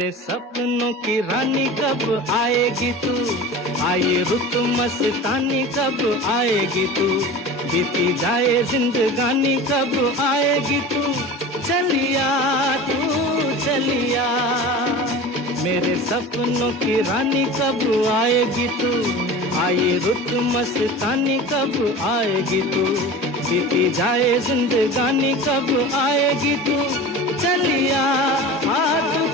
तेरे सपनों की रानी कब आएगी तू, आए रुत मस्तानी कब आएगी तू, बीती जाए जिंदगानी कब आएगी तू, चलिया तू चलिया। मेरे सपनों की रानी कब आएगी तू, आए रुत मस्तानी कब आएगी तू, बीती जाए जिंदगानी कब आएगी तू, चलिया आ तू